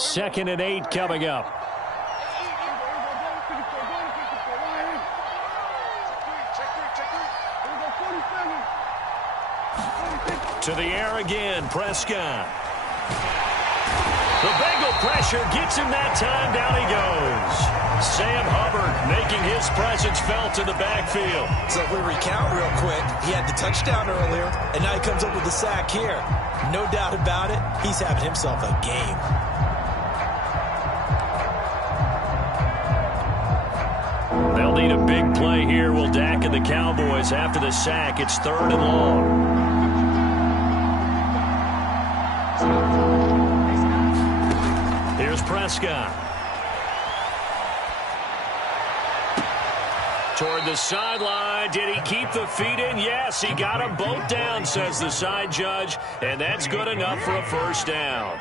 2nd and 8 coming up. To the air again, Prescott. The Bengal pressure gets him that time. Down he goes. Sam Hubbard making his presence felt in the backfield. So if we recount real quick, he had the touchdown earlier, and now he comes up with the sack here. No doubt about it, he's having himself a game. They'll need a big play here. Will Dak and the Cowboys after the sack. It's 3rd and long. Here's Prescott. Toward the sideline. Did he keep the feet in? Yes, he got them both down, says the side judge. And that's good enough for a first down.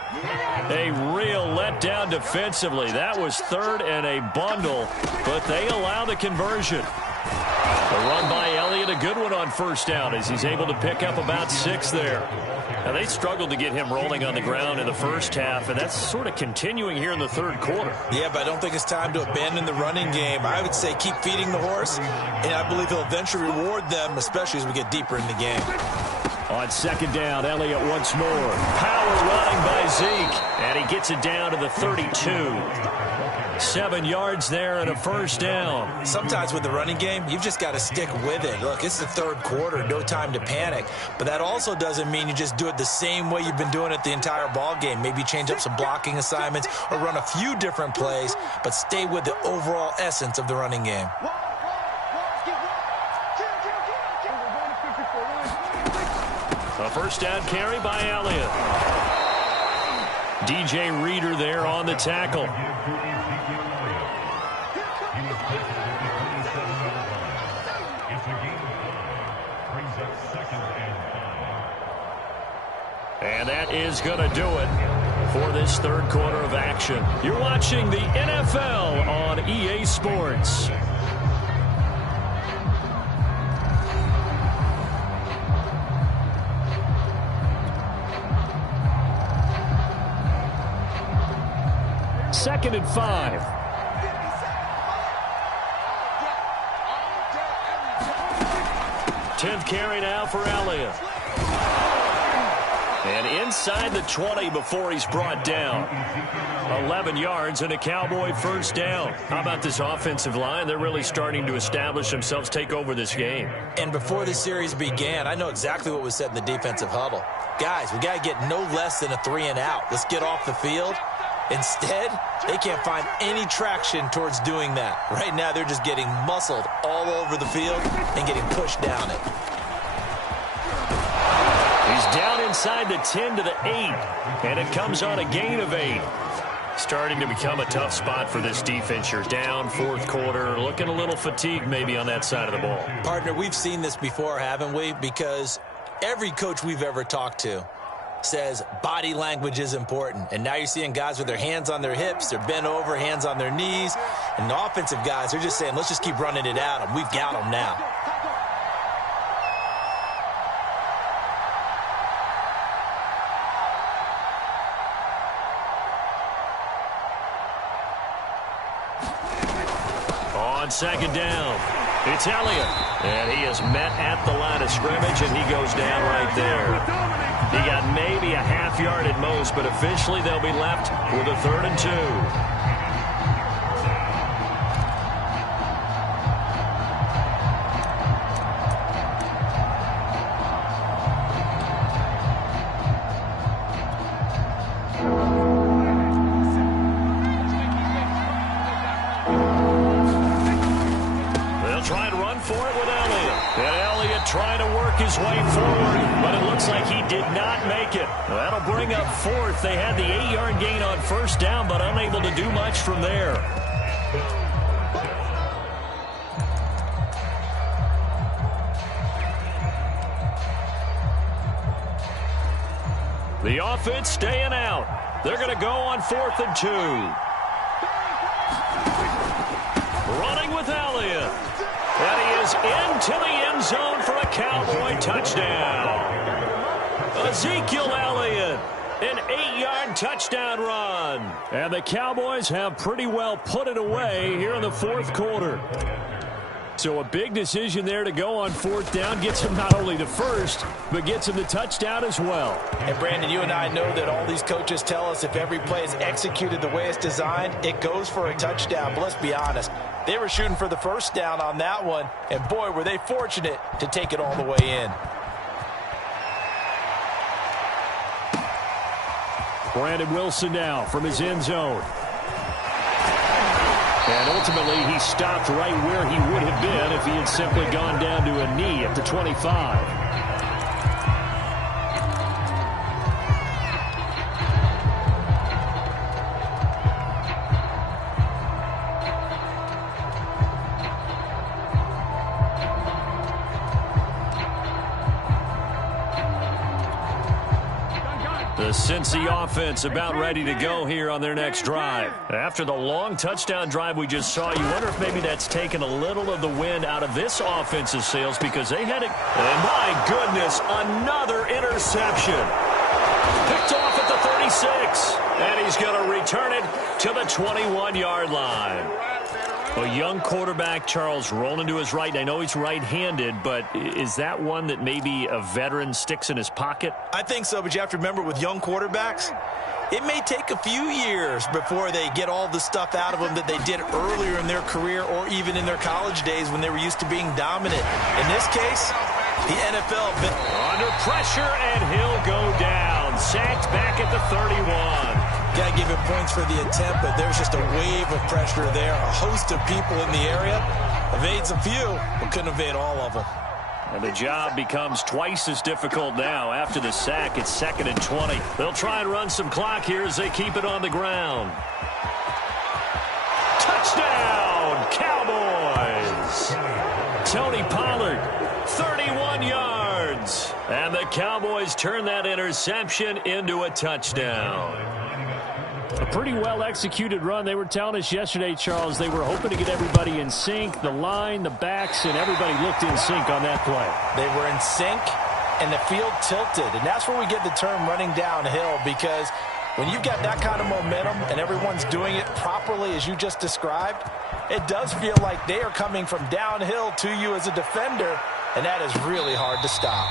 A real letdown defensively. That was 3rd and a bundle, but they allow the conversion. A run by Elliott, a good one on first down as he's able to pick up about 6 there. Now, they struggled to get him rolling on the ground in the first half, and that's sort of continuing here in the 3rd quarter. Yeah, but I don't think it's time to abandon the running game. I would say keep feeding the horse, and I believe he'll eventually reward them, especially as we get deeper in the game. On 2nd down, Elliott once more. Power running by Zeke, and he gets it down to the 32. 7 yards there and a first down. Sometimes with the running game, you've just got to stick with it. Look, it's the 3rd quarter, no time to panic. But that also doesn't mean you just do it the same way you've been doing it the entire ball game. Maybe change up some blocking assignments or run a few different plays, but stay with the overall essence of the running game. A first down carry by Elliott. DJ Reader there on the tackle. And that is going to do it for this 3rd quarter of action. You're watching the NFL on EA Sports. Second and 5. Tenth carry now for Elliott. And inside the 20 before he's brought down. 11 yards and a Cowboy first down. How about this offensive line? They're really starting to establish themselves, take over this game. And before the series began, I know exactly what was said in the defensive huddle. Guys, we got to get no less than a 3 and out. Let's get off the field. Instead, they can't find any traction towards doing that. Right now, they're just getting muscled all over the field and getting pushed down it. He's down inside the 10 to the 8, and it comes on a gain of 8. Starting to become a tough spot for this defense. You're down 4th quarter, looking a little fatigued maybe on that side of the ball. Partner, we've seen this before, haven't we? Because every coach we've ever talked to says body language is important. And now you're seeing guys with their hands on their hips, they're bent over, hands on their knees. And the offensive guys, they're just saying, let's just keep running it at them. We've got them now. On 2nd down, it's Elliott. And he is met at the line of scrimmage, and he goes down right there. He got maybe a half yard at most, but officially they'll be left with a 3rd and 2. Trying to work his way forward, but it looks like he did not make it. That'll bring up 4th. They had the 8-yard gain on first down, but unable to do much from there. The offense staying out. They're going to go on 4th and 2. Running with Elliott. And he is into the end zone for a Cowboy touchdown. Ezekiel Elliott, an 8-yard touchdown run. And the Cowboys have pretty well put it away here in the fourth quarter. So a big decision there to go on fourth down. Gets him not only the first, but gets him the touchdown as well. And Brandon, you and I know that all these coaches tell us if every play is executed the way it's designed, it goes for a touchdown. But let's be honest, they were shooting for the first down on that one. And boy, were they fortunate to take it all the way in. Brandon Wilson now from his end zone. And ultimately, he stopped right where he would have been if he had simply gone down to a knee at the 25. The Cincy offense about ready to go here on their next drive. After the long touchdown drive we just saw, you wonder if maybe that's taken a little of the wind out of this offense's sails because they had it. And my goodness, another interception. Picked off at the 36. And he's going to return it to the 21-yard line. A young quarterback, Charles, rolling to his right. I know he's right-handed, but is that one that maybe a veteran sticks in his pocket? I think so, but you have to remember with young quarterbacks, it may take a few years before they get all the stuff out of them that they did earlier in their career or even in their college days when they were used to being dominant. In this case, the NFL under pressure, and he'll go down. Sacked back at the 31. Got to give him points for the attempt, but there's just a wave of pressure there. A host of people in the area. Evades a few, but couldn't evade all of them. And the job becomes twice as difficult now. After the sack, it's 2nd and 20. They'll try and run some clock here as they keep it on the ground. Touchdown, Cowboys! Tony Pollard, 31 yards. And the Cowboys turn that interception into a touchdown. A pretty well-executed run. They were telling us yesterday, Charles, they were hoping to get everybody in sync, the line, the backs, and everybody looked in sync on that play. They were in sync, and the field tilted. And that's where we get the term running downhill, because when you've got that kind of momentum and everyone's doing it properly as you just described, it does feel like they are coming from downhill to you as a defender, and that is really hard to stop.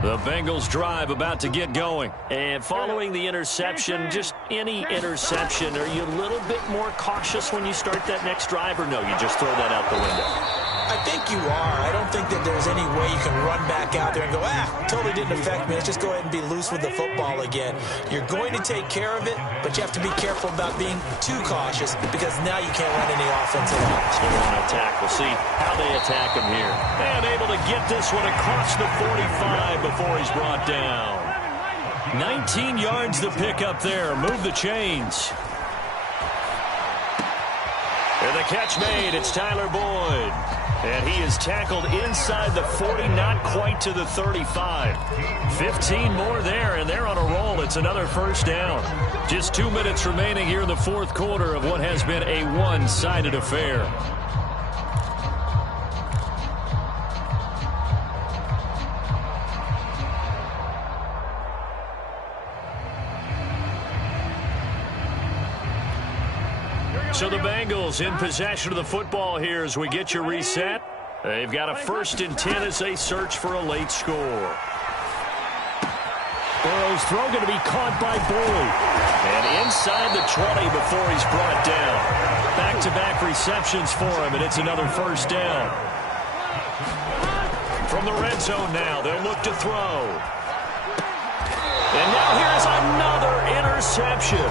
The Bengals drive about to get going. And following the interception, just any interception, are you a little bit more cautious when you start that next drive, or no, you just throw that out the window? I think you are. I don't think that there's any way you can run back out there and go, totally didn't affect me. Let's just go ahead and be loose with the football again. You're going to take care of it, but you have to be careful about being too cautious because now you can't run any offense at all. So they want to attack. We'll see how they attack him here. And able to get this one across the 45 before he's brought down. 19 yards to pick up there. Move the chains. And the catch made. It's Tyler Boyd. And he is tackled inside the 40, not quite to the 35. 15 more there, and they're on a roll. It's another first down. Just 2 minutes remaining here in the fourth quarter of what has been a one-sided affair. So the Bengals in possession of the football here as we get you reset. They've got a 1st and 10 as they search for a late score. Burrow's throw going to be caught by Boyd. And inside the 20 before he's brought down. Back-to-back receptions for him, and it's another first down. From the red zone now, they'll look to throw. And now here's another interception.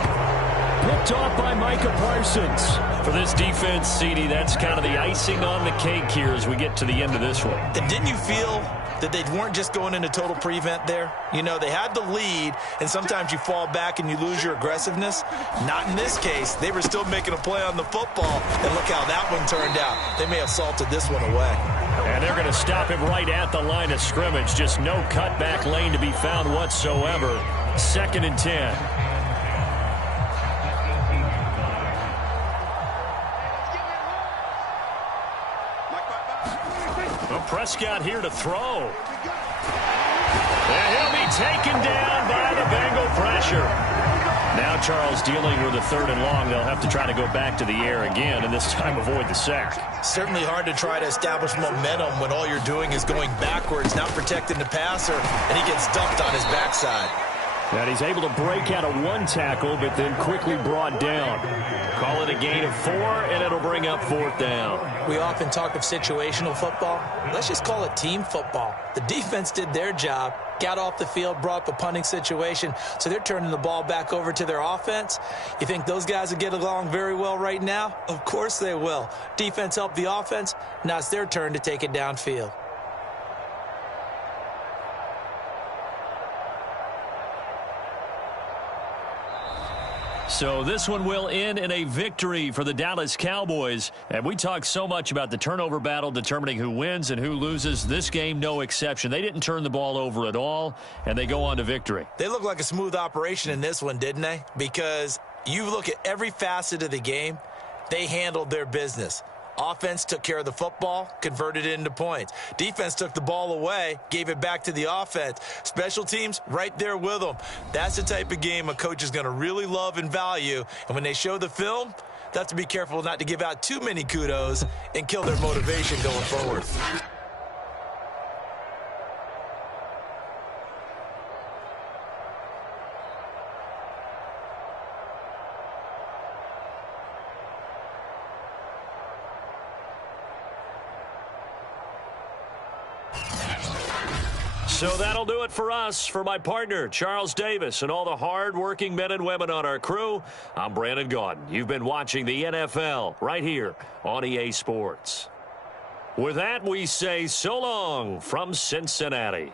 Picked off by Micah Parsons. For this defense, CD, that's kind of the icing on the cake here as we get to the end of this one. And didn't you feel that they weren't just going into total prevent there? You know, they had the lead, and sometimes you fall back and you lose your aggressiveness. Not in this case. They were still making a play on the football, and look how that one turned out. They may have salted this one away. And they're going to stop him right at the line of scrimmage. Just no cutback lane to be found whatsoever. 2nd and 10. Well, Prescott here to throw. And he'll be taken down by the Bengal pressure. Now Charles dealing with a 3rd and long. They'll have to try to go back to the air again, and this time avoid the sack. Certainly hard to try to establish momentum when all you're doing is going backwards, not protecting the passer, and he gets dumped on his backside. And he's able to break out of 1 tackle, but then quickly brought down. Call it a gain of 4, and it'll bring up 4th down. We often talk of situational football. Let's just call it team football. The defense did their job, got off the field, brought up a punting situation, so they're turning the ball back over to their offense. You think those guys will get along very well right now? Of course they will. Defense helped the offense. Now it's their turn to take it downfield. So this one will end in a victory for the Dallas Cowboys. And we talk so much about the turnover battle determining who wins and who loses. This game, no exception. They didn't turn the ball over at all, and they go on to victory. They look like a smooth operation in this one, didn't they? Because you look at every facet of the game, they handled their business. Offense took care of the football, converted it into points. Defense took the ball away, gave it back to the offense. Special teams, right there with them. That's the type of game a coach is going to really love and value. And when they show the film, they have to be careful not to give out too many kudos and kill their motivation going forward. So that'll do it for us. For my partner, Charles Davis, and all the hard-working men and women on our crew, I'm Brandon Gaudin. You've been watching the NFL right here on EA Sports. With that, we say so long from Cincinnati.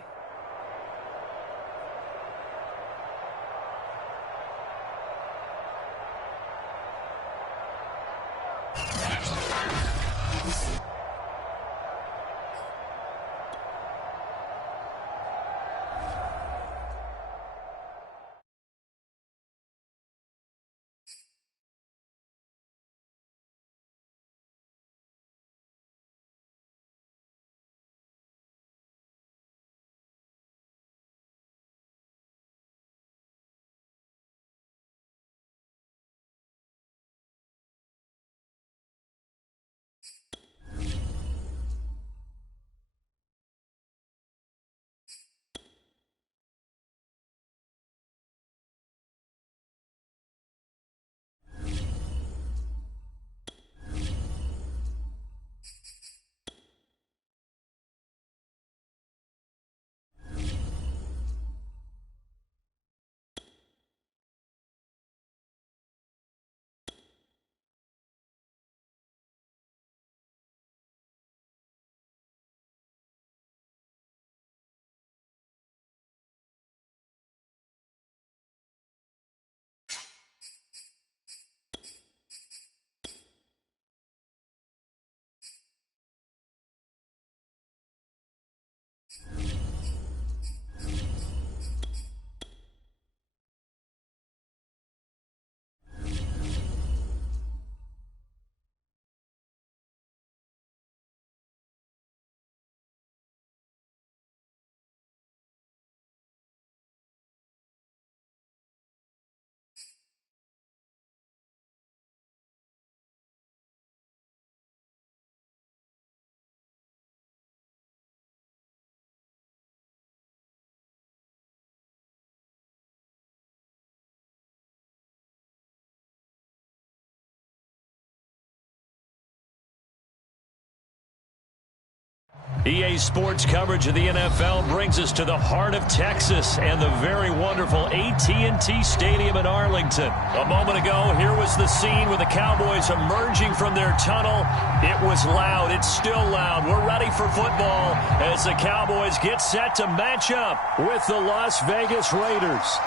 EA Sports coverage of the NFL brings us to the heart of Texas and the very wonderful AT&T Stadium in Arlington. A moment ago, here was the scene with the Cowboys emerging from their tunnel. It was loud. It's still loud. We're ready for football as the Cowboys get set to match up with the Las Vegas Raiders.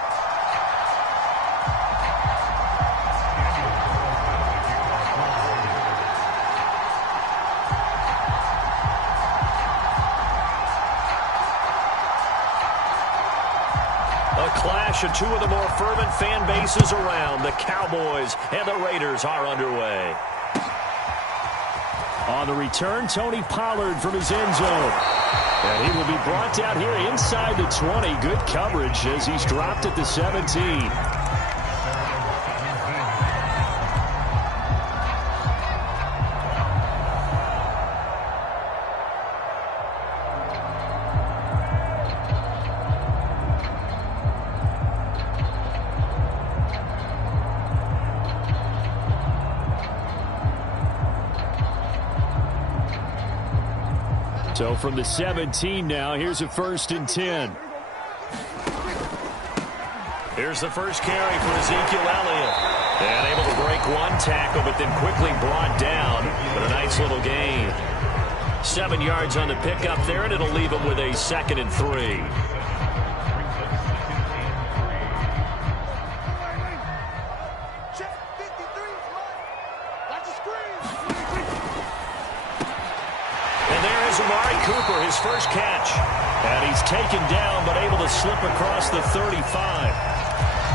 clash of two of the more fervent fan bases around. The Cowboys and the Raiders are underway. On the return, Tony Pollard from his end zone. And he will be brought down here inside the 20. Good coverage as he's dropped at the 17. So from the 17 now, here's a 1st and 10. Here's the first carry for Ezekiel Elliott. And able to break one tackle, but then quickly brought down. But a nice little gain. 7 yards on the pickup there, and it'll leave him with a 2nd and 3. Cooper, his first catch. And he's taken down, but able to slip across the 35.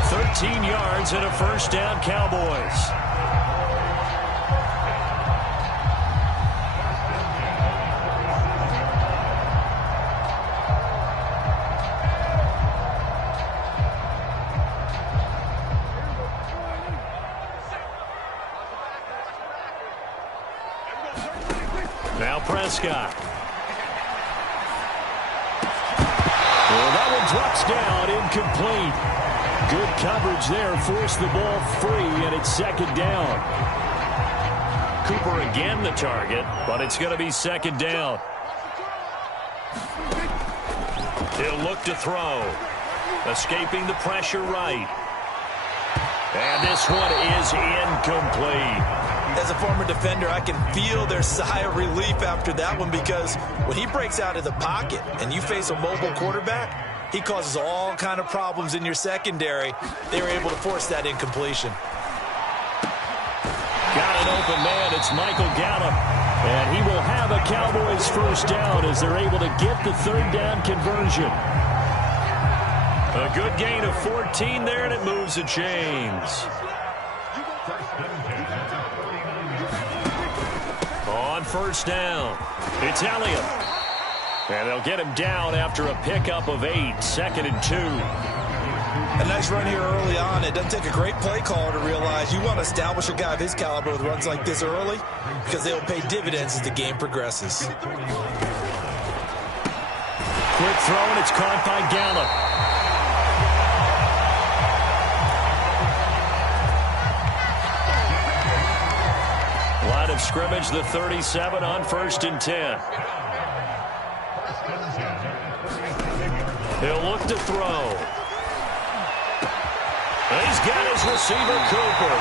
13 yards and a 1st down, Cowboys. Now Prescott. Drops down, incomplete. Good coverage there, forced the ball free, and it's 2nd down. Cooper again the target, but it's going to be 2nd down. He'll look to throw. Escaping the pressure right. And this one is incomplete. As a former defender, I can feel their sigh of relief after that one, because when he breaks out of the pocket and you face a mobile quarterback, he causes all kind of problems in your secondary. They were able to force that incompletion. Got an open man. It's Michael Gallup. And he will have a Cowboys 1st down as they're able to get the 3rd down conversion. A good gain of 14 there, and it moves the chains. On 1st down, it's Elliott. And they'll get him down after a pickup of 8, 2nd and 2. A nice run here early on. It doesn't take a great play caller to realize you want to establish a guy of his caliber with runs like this early, because they'll pay dividends as the game progresses. Quick throw, and it's caught by Gallup. Line of scrimmage, the 37 on 1st and 10. He'll look to throw. He's got his receiver, Cooper.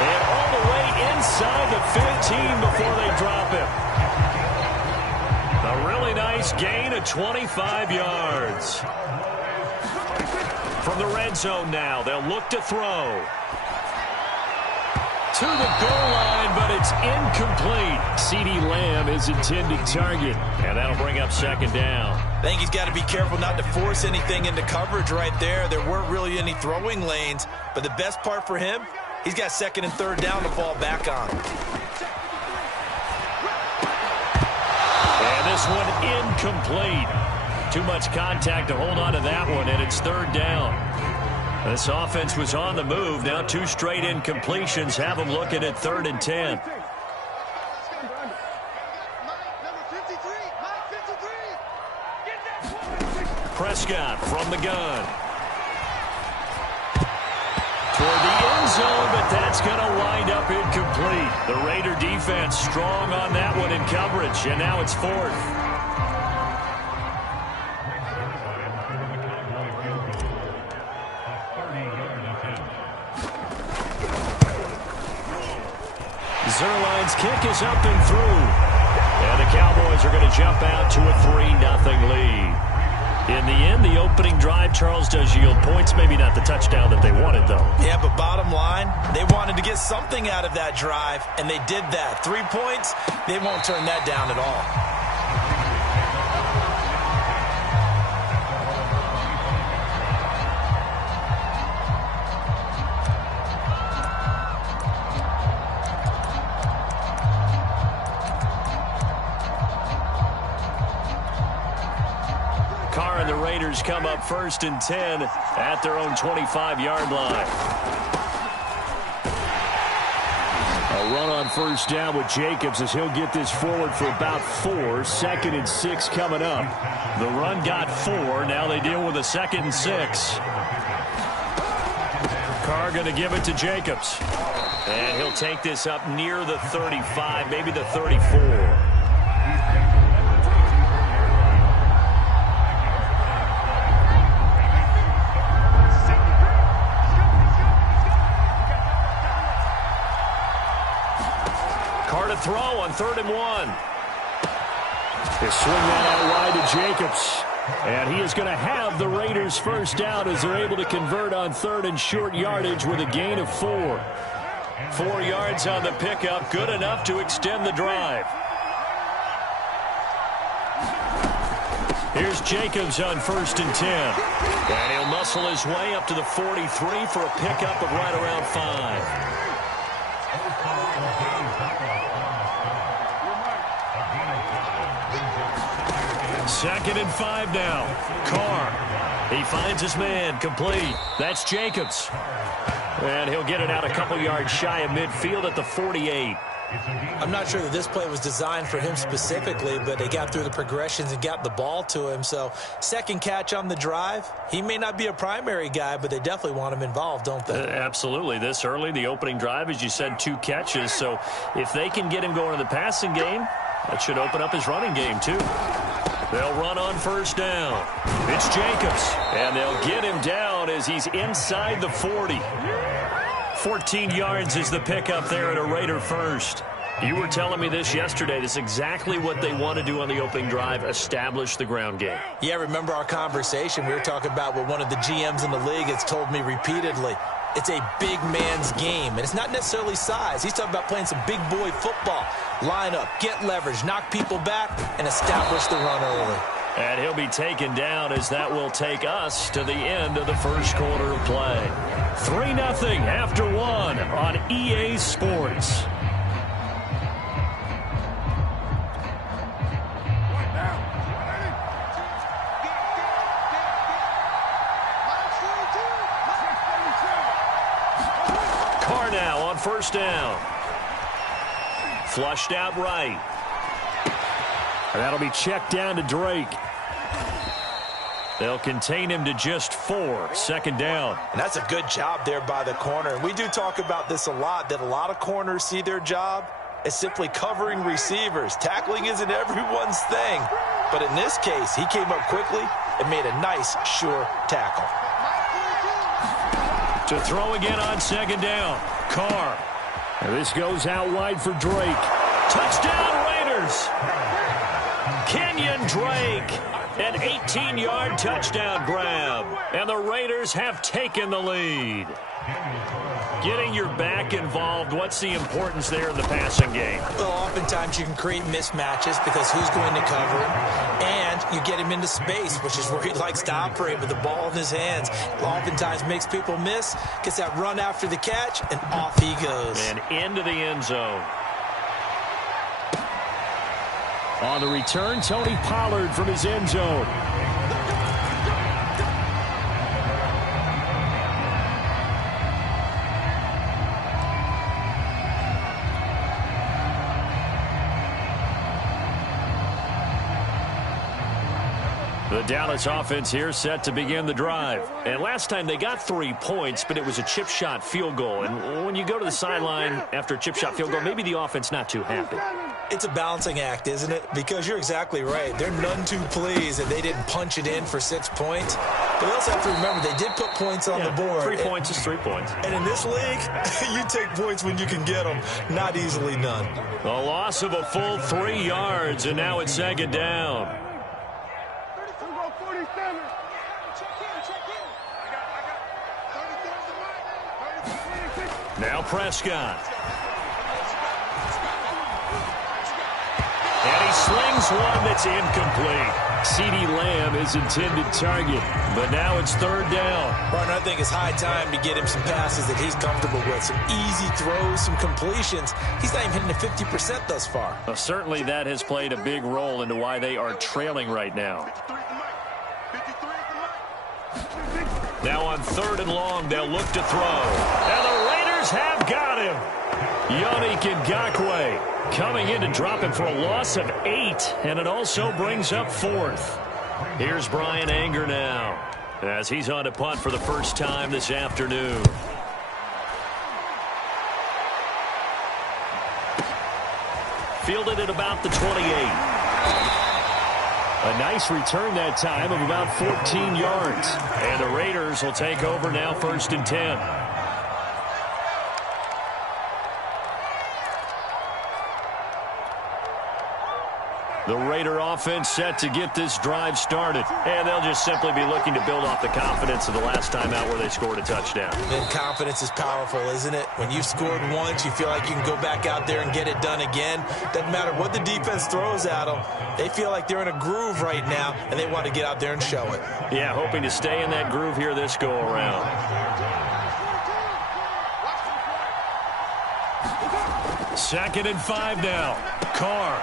And all the way inside the 15 before they drop him. A really nice gain of 25 yards. From the red zone now, they'll look to throw. To the goal line, but it's incomplete. CeeDee Lamb is intended target, and that'll bring up 2nd down. I think he's got to be careful not to force anything into coverage right there. There weren't really any throwing lanes, but the best part for him, he's got 2nd and 3rd down to fall back on. And this one incomplete. Too much contact to hold on to that one, and it's 3rd down. This offense was on the move. Now 2 straight incompletions have them looking at 3rd and 10. Prescott from the gun. Toward the end zone, but that's going to wind up incomplete. The Raider defense strong on that one in coverage, and now it's 4th. Zerline's kick is up and through. And the Cowboys are going to jump out to a 3-0 lead. In the end, the opening drive, Charles, does yield points. Maybe not the touchdown that they wanted, though. Yeah, but bottom line, they wanted to get something out of that drive, and they did that. 3 points, they won't turn that down at all. Raiders come up 1st and 10 at their own 25-yard line. A run on 1st down with Jacobs as he'll get this forward for about 4. 2nd and 6 coming up. The run got 4. Now they deal with a 2nd and 6. Carr going to give it to Jacobs. And he'll take this up near the 35, maybe the 34. Throw on 3rd and 1. They swing that out wide to Jacobs. And he is going to have the Raiders' 1st down as they're able to convert on 3rd and short yardage with a gain of 4. 4 yards on the pickup, good enough to extend the drive. Here's Jacobs on 1st and 10. And he'll muscle his way up to the 43 for a pickup of right around 5. 2nd and 5 now. Carr. He finds his man. Complete. That's Jacobs. And he'll get it out a couple yards shy of midfield at the 48. I'm not sure that this play was designed for him specifically, but they got through the progressions and got the ball to him. So, 2nd catch on the drive. He may not be a primary guy, but they definitely want him involved, don't they? Absolutely. This early, the opening drive, as you said, 2 catches. So, if they can get him going in the passing game, that should open up his running game, too. They'll run on 1st down. It's Jacobs. And they'll get him down as he's inside the 40. 14 yards is the pickup there at a Raider 1st. You were telling me this yesterday. This is exactly what they want to do on the opening drive, establish the ground game. Yeah, remember our conversation. We were talking about what one of the GMs in the league has told me repeatedly. It's a big man's game, and it's not necessarily size. He's talking about playing some big boy football. Line up, get leverage, knock people back, and establish the run early. And he'll be taken down as that will take us to the end of the 1st quarter of play. 3-0 after 1 on EA Sports. Carr now on 1st down. Flushed out right. And that'll be checked down to Drake. They'll contain him to just 4. 2nd down. And that's a good job there by the corner. And we do talk about this a lot, that a lot of corners see their job as simply covering receivers. Tackling isn't everyone's thing. But in this case, he came up quickly and made a nice, sure tackle. To throw again on 2nd down. Carr. And this goes out wide for Drake. Touchdown, Raiders! Kenyon Drake, an 18-yard touchdown grab. And the Raiders have taken the lead. Getting your back involved, what's the importance there in the passing game? Well, oftentimes you can create mismatches because who's going to cover him, and you get him into space, which is where he likes to operate with the ball in his hands. Oftentimes makes people miss, gets that run after the catch, and off he goes. And into the end zone. On the return, Tony Pollard from his end zone. The Dallas offense here set to begin the drive. And last time they got 3 points, but it was a chip shot field goal. And when you go to the sideline after a chip shot field goal, maybe the offense not too happy. It's a balancing act, isn't it? Because you're exactly right. They're none too pleased that they didn't punch it in for 6 points. But we also have to remember they did put points on the board. 3 points is 3 points. And in this league, you take points when you can get them. Not easily done. A loss of a full 3 yards, and now it's 2nd down. Now Prescott. And he slings one that's incomplete. CeeDee Lamb, his intended target. But now it's 3rd down. Martin, I think it's high time to get him some passes that he's comfortable with. Some easy throws, some completions. He's not even hitting the 50% thus far. Well, certainly that has played a big role into why they are trailing right now. Now on 3rd and long, they'll look to throw. And the Raiders have got him. Yannick Ngakoue coming in to drop him for a loss of 8, and it also brings up 4th. Here's Brian Anger now as he's on to punt for the first time this afternoon. Fielded at about the 28. A nice return that time of about 14 yards. And the Raiders will take over now 1st and 10. The Raider offense set to get this drive started. And they'll just simply be looking to build off the confidence of the last time out where they scored a touchdown. And confidence is powerful, isn't it? When you've scored once, you feel like you can go back out there and get it done again. Doesn't matter what the defense throws at them. They feel like they're in a groove right now, and they want to get out there and show it. Yeah, hoping to stay in that groove here this go-around. 2nd and 5 now. Carr.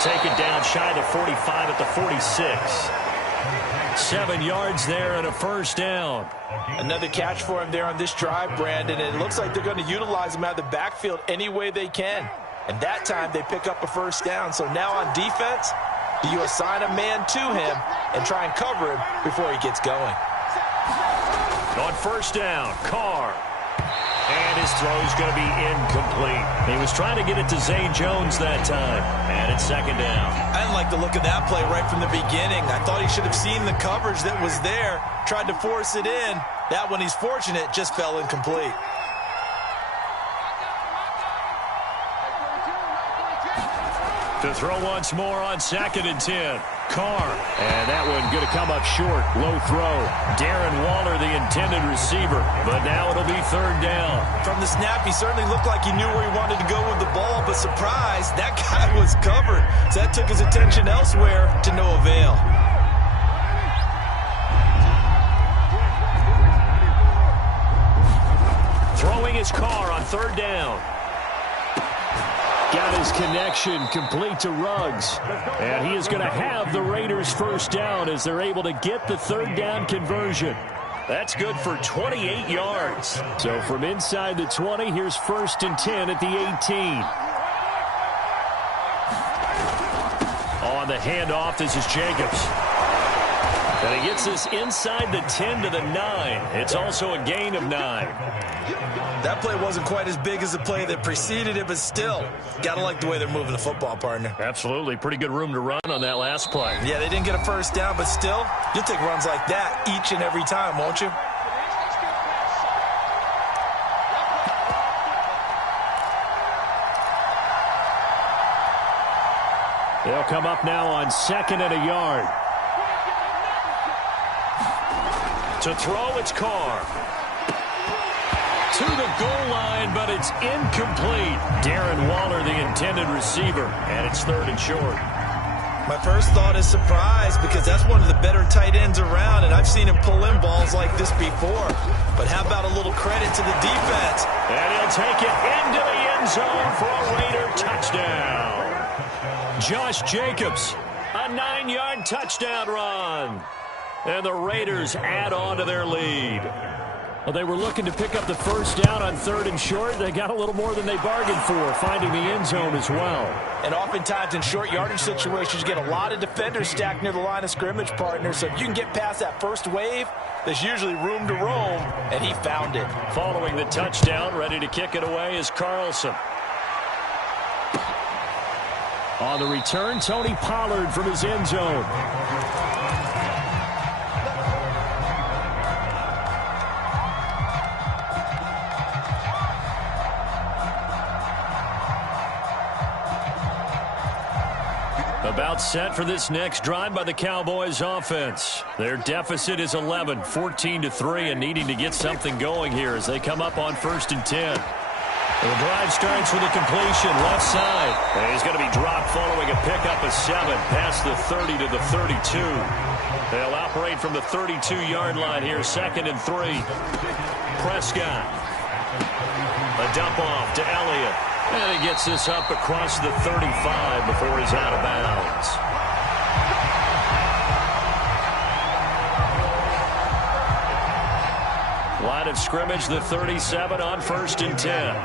Take it down shy of the 45 at the 46. 7 yards there and a 1st down. Another catch for him there on this drive, Brandon, and it looks like they're going to utilize him out of the backfield any way they can. And that time they pick up a 1st down. So now on defense, do you assign a man to him and try and cover him before he gets going? On 1st down, Carr. And his throw is going to be incomplete. He was trying to get it to Zay Jones that time. And it's 2nd down. I didn't like the look of that play right from the beginning. I thought he should have seen the coverage that was there, tried to force it in. That one, he's fortunate, just fell incomplete. To throw once more on 2nd and 10. Carr. And that one going to come up short. Low throw. Darren Waller, the intended receiver. But now it'll be 3rd down. From the snap, he certainly looked like he knew where he wanted to go with the ball. But surprise, that guy was covered. So that took his attention elsewhere to no avail. Throwing his Carr on 3rd down. Got his connection complete to Ruggs. And he is going to have the Raiders' 1st down as they're able to get the 3rd down conversion. That's good for 28 yards. So from inside the 20, here's 1st and 10 at the 18. On the handoff, this is Jacobs. And he gets this inside the 10 to the 9. It's also a gain of 9. That play wasn't quite as big as the play that preceded it, but still, got to like the way they're moving the football, partner. Absolutely. Pretty good room to run on that last play. Yeah, they didn't get a 1st down, but still, you'll take runs like that each and every time, won't you? They'll come up now on 2nd and a yard. To throw, it's Carr. To the goal line, but it's incomplete. Darren Waller, the intended receiver, and it's 3rd and short. My first thought is surprise, because that's one of the better tight ends around, and I've seen him pull in balls like this before. But how about a little credit to the defense? And he'll take it into the end zone for a Raider touchdown. Josh Jacobs, a 9-yard touchdown run. And the Raiders add on to their lead. Well, they were looking to pick up the 1st down on 3rd and short. They got a little more than they bargained for, finding the end zone as well. And oftentimes in short yardage situations, you get a lot of defenders stacked near the line of scrimmage, partner. So if you can get past that first wave, there's usually room to roam, and he found it. Following the touchdown, ready to kick it away is Carlson. On the return, Tony Pollard from his end zone. About set for this next drive by the Cowboys offense. Their deficit is 11, 14-3, and needing to get something going here as they come up on 1st and 10. The drive starts with a completion left side. And he's going to be dropped following a pickup of 7 past the 30 to the 32. They'll operate from the 32-yard line here, 2nd and 3. Prescott. A dump off to Elliott. And he gets this up across the 35 before he's out of bounds. Line of scrimmage, the 37 on 1st and 10.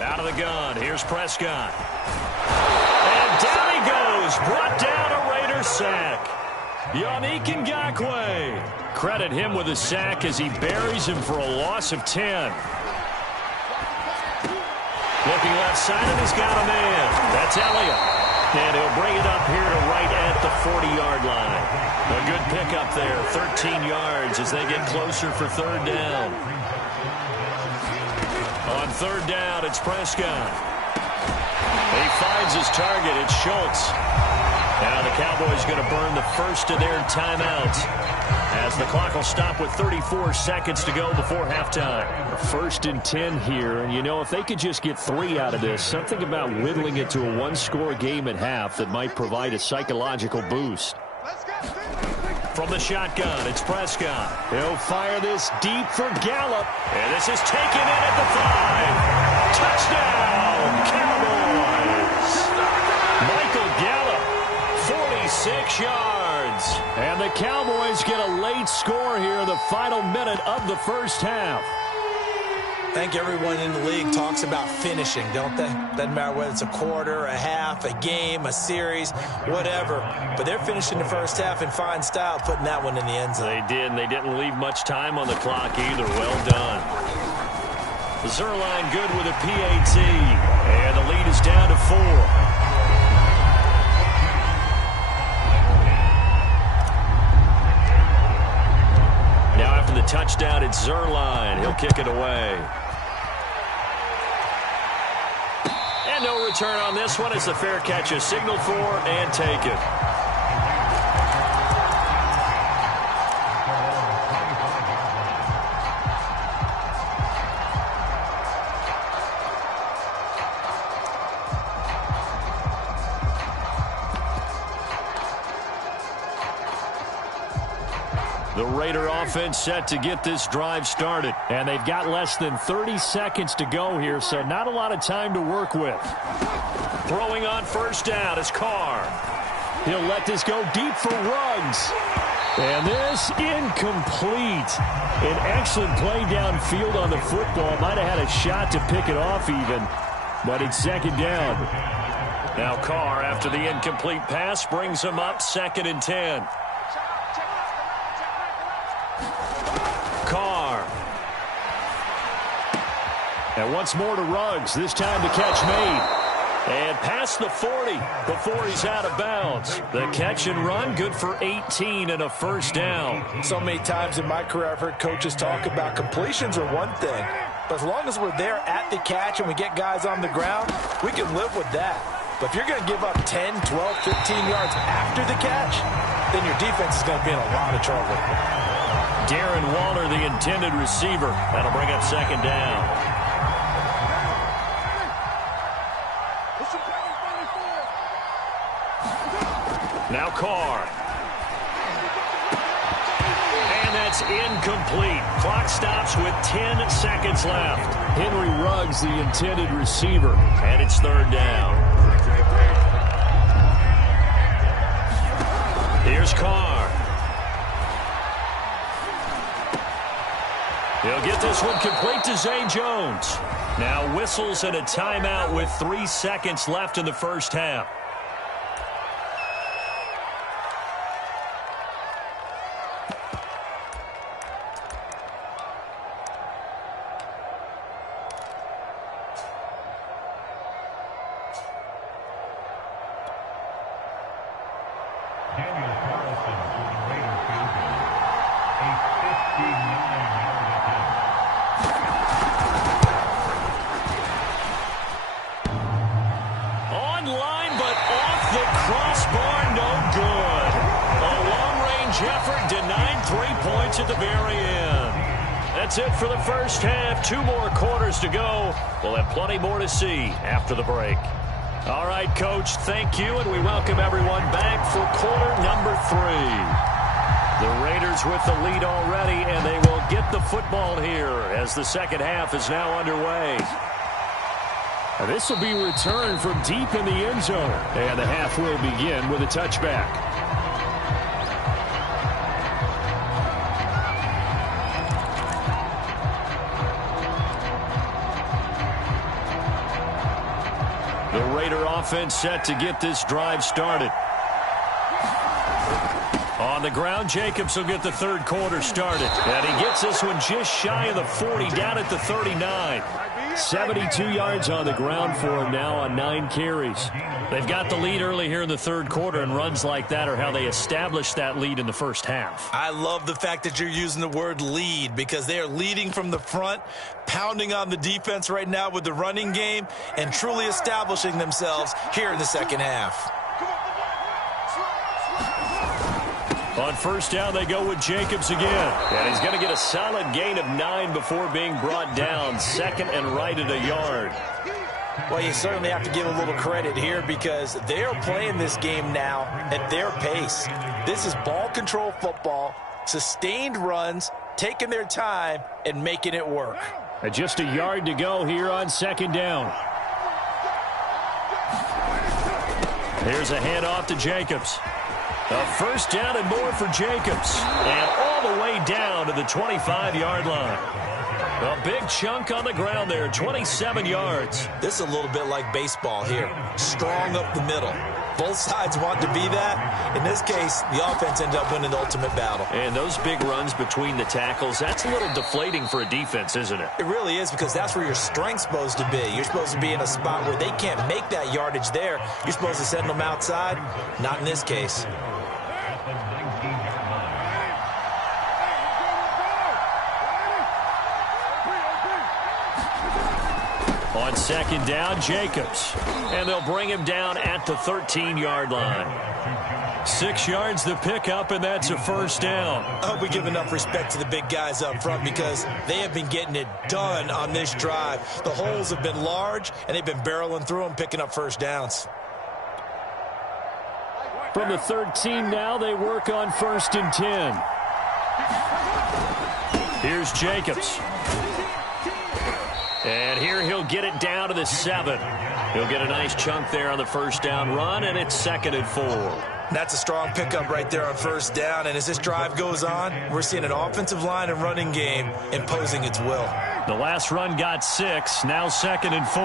Out of the gun. Here's Prescott. And down he goes. Brought down a Raider sack. Yannick Ngakoue. Credit him with a sack as he buries him for a loss of 10. Looking left side, and he's got a man. That's Elliott. And he'll bring it up here to right at the 40-yard line. A good pickup there, 13 yards as they get closer for 3rd down. On 3rd down, it's Prescott. He finds his target. It's Schultz. Now the Cowboys going to burn the first of their timeouts as the clock will stop with 34 seconds to go before halftime. 1st and 10 here, and you know, if they could just get 3 out of this, something about whittling it to a one-score game at half that might provide a psychological boost. From the shotgun, it's Prescott. He'll fire this deep for Gallup. And this is taken in at the 5. Touchdown, Cowboys! Michael Gallup, 46 yards. And the Cowboys get a late score here in the final minute of the first half. I think everyone in the league talks about finishing, don't they? Doesn't matter whether it's a quarter, a half, a game, a series, whatever. But they're finishing the first half in fine style, putting that one in the end zone. They did, and they didn't leave much time on the clock either. Well done. Zerline good with a PAT, and the lead is down to 4. Now after the touchdown, it's Zerline. He'll kick it away. And no return on this one as the fair catch is signaled for and taken. The Raider offense set to get this drive started. And they've got less than 30 seconds to go here, so not a lot of time to work with. Throwing on 1st down is Carr. He'll let this go deep for Ruggs. And this incomplete. An excellent play downfield on the football. Might have had a shot to pick it off even, but it's 2nd down. Now Carr, after the incomplete pass, brings him up 2nd and 10. Carr. And once more to Ruggs. This time the catch made. And past the 40 before he's out of bounds. The catch and run good for 18 and a 1st down. So many times in my career I've heard coaches talk about completions are one thing. But as long as we're there at the catch and we get guys on the ground, we can live with that. But if you're going to give up 10, 12, 15 yards after the catch, then your defense is going to be in a lot of trouble. Darren Waller, the intended receiver. That'll bring up 2nd down. Now Carr. And that's incomplete. Clock stops with 10 seconds left. Henry Ruggs, the intended receiver. And it's 3rd down. Here's Carr. He'll get this one complete to Zay Jones. Now whistles and a timeout with 3 seconds left in the first half. That's it for the first half. 2 more quarters to go. We'll have plenty more to see after the break. All right, Coach, thank you, and we welcome everyone back for quarter number 3. The Raiders with the lead already, and they will get the football here as the second half is now underway. This will be returned from deep in the end zone, and the half will begin with a touchback. offense set to get this drive started. On the ground, Jacobs will get the third quarter started. And he gets this one just shy of the 40, down at the 39. 72 yards on the ground for him now on 9 carries. They've got the lead early here in the third quarter, and runs like that are how they established that lead in the first half. I love the fact that you're using the word lead, because they are leading from the front, pounding on the defense right now with the running game, and truly establishing themselves here in the second half. On first down, they go with Jacobs again. And he's going to get a solid gain of 9 before being brought down. Second and right at a yard. Well, you certainly have to give a little credit here, because they're playing this game now at their pace. This is ball control football, sustained runs, taking their time, and making it work. And just a yard to go here on second down. Here's a handoff to Jacobs. A first down and more for Jacobs. And all the way down to the 25-yard line. A big chunk on the ground there, 27 yards. This is a little bit like baseball here. Strong up the middle. Both sides want to be that. In this case, the offense ended up winning the ultimate battle. And those big runs between the tackles, that's a little deflating for a defense, isn't it? It really is, because that's where your strength's supposed to be. You're supposed to be in a spot where they can't make that yardage there. You're supposed to send them outside. Not in this case. On second down, Jacobs. And they'll bring him down at the 13-yard line. 6 yards the pickup, and that's a first down. I hope we give enough respect to the big guys up front, because they have been getting it done on this drive. The holes have been large, and they've been barreling through them, picking up first downs. From the 13 now, they work on first and 10. Here's Jacobs. And here he'll get it down to the 7. He'll get a nice chunk there on the first down run, and it's second and 4. That's a strong pickup right there on first down, and as this drive goes on, we're seeing an offensive line and running game imposing its will. The last run got 6, now second and 4.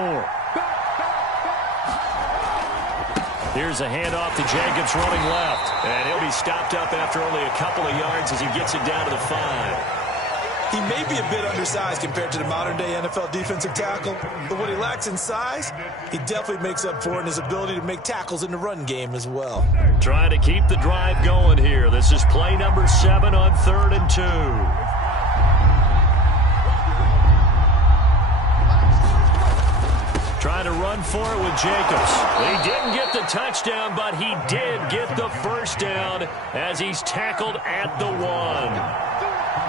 Here's a handoff to Jacobs running left, and he'll be stopped up after only a couple of yards as he gets it down to the 5. He may be a bit undersized compared to the modern-day NFL defensive tackle, but what he lacks in size, he definitely makes up for it in his ability to make tackles in the run game as well. Trying to keep the drive going here. This is play number 7 on 3rd and 2. Trying to run for it with Jacobs. He didn't get the touchdown, but he did get the first down as he's tackled at the 1.